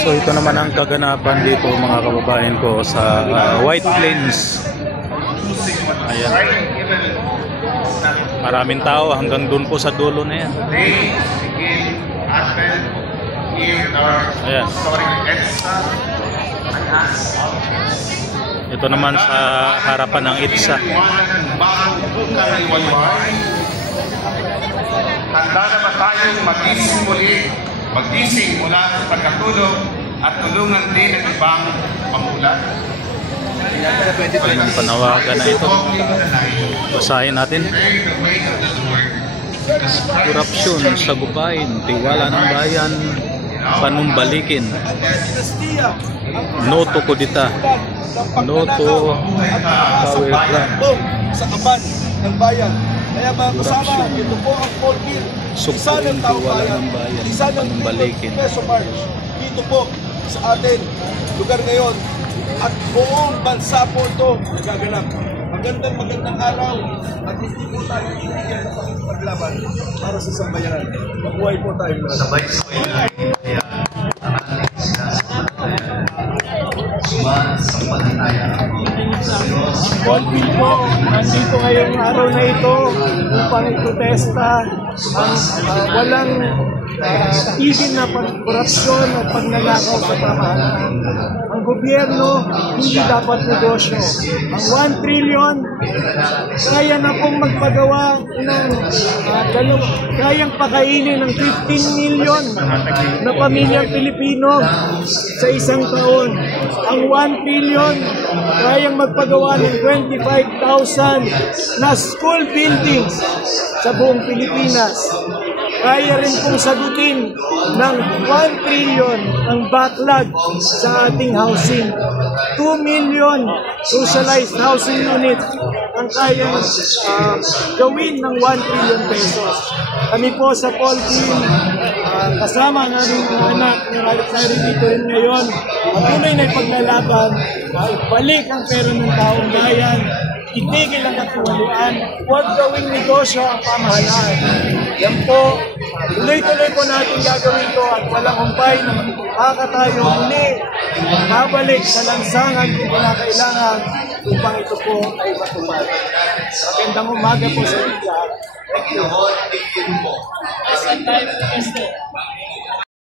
So ito naman ang kaganapan dito mga kababayan ko sa White Plains. Ayan. Maraming tao hanggang doon po sa dulo na yan. Ayan. Ito naman sa harapan ng ITSA. Handa na ba tayong magising muli, magising mula sa pagkatulog at tulungan din ang ibang pamulat? Ang panawagan na ito. Basahin natin. Korupsyon, sagupain, tiwala ng bayan, panumbalikin. Noto Kudita. Noto Kawirlan. Sa kaban ng bayan. Kaya mga kasama, ito po ang Paul Bill. Isa ng taong bayan. Isa ng Peso March. Dito po sa atin, lugar ngayon. At buong bansa po ito nagaganap. Magandang araw. At hindi po tayo iiyan sa paglaban para sa sambayanan. Mabuhay po tayo. Sabay-sabay na kaya tanalig sila sa palataya. Sumasampalataya ako sa Diyos. Paul Bill po, nandito ngayong araw na ito upang iprotesta ang walang tigil na korupsyon at pagnanakaw sa pamahalaan. Ang gobyerno hindi dapat negosyo. Ang 1 trillion kaya na pong magpagawa ng kayang pakainin ng 15 million na pamilyang Pilipino sa isang taon. Ang 1 trillion kayang magpagawa ng 25,000 na school buildings sa buong Pilipinas. Kaya rin pong sagutin ng 1 trillion ang backlog sa ating housing. 2 million socialized housing units ang kayang gawin ng 1 trillion pesos. Kami po sa Paul Bill, kasama namin mga anak ng narito rin ngayon, patuloy na ipaglalaban, balik ang pera ng taong bayan, itigil ang katiwalian, huwag gawing negosyo ang pamahalaan. Yan po, tuloy-tuloy po natin gagawin to at walang humpay na makakatayo muli, babalik sa lansangan kung kailangan upang ito po ay matupad. Magandang umaga po sa inyo lahat. Thank you.